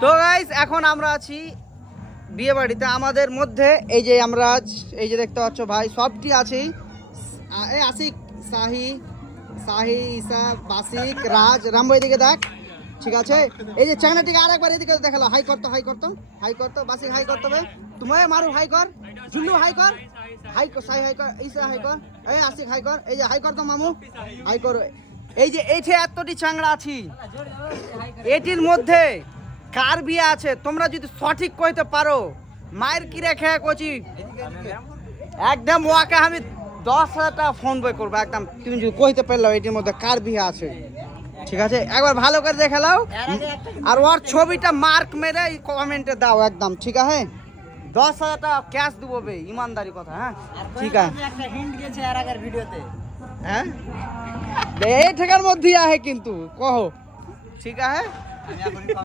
তো গাইস এখন আমরা আছি বিয়ে বাড়িতে। আমাদের মধ্যে এই যে আমরা এই যে দেখতে পাচ্ছ ভাই সবটি আছেই। এই আসিক, সাহি, ঈসা, বাসিক, রাজ, রামভাই দিকে দেখ, ঠিক আছে। এই যে চ্যাংড়াটিকে আরেকবার এদিকে দেখালো, হাই করতো বাসিক হাই করতো ভাই, তোমায় মারু হাই কর, ঝুল্লু হাই কর, সাহি হাই কর, ঈসা হাই কর, এই আসিক হাই কর, এই যে হাই করতো মামু হাই কর। এই যে এইঠে এতটি চ্যাংড়া আছি, এটির মধ্যে কার বিয়ে আছে তোমরা যদি সঠিক কইতে পারো, মায়ের কি রেখে কচি একদম ওয়াকে আমি 10,000 টাকা ফোন পে করবো একদম, তুমি যদি কইতে পারলো এটির মধ্যে কার বিয়ে আছে, ঠিক আছে। একবার ভালো করে দেখে নাও আর ওর ছবিটা মার্ক মেরে কমেন্টে দাও একদম, ঠিক আছে। 10,000 টাকা ক্যাশ দেবো বে, ইমানদারি কথা, হ্যাঁ ঠিক আছে। হ্যাঁ এই ঠেকার মধ্যেই আহে কিন্তু কহ, ঠিক আছে।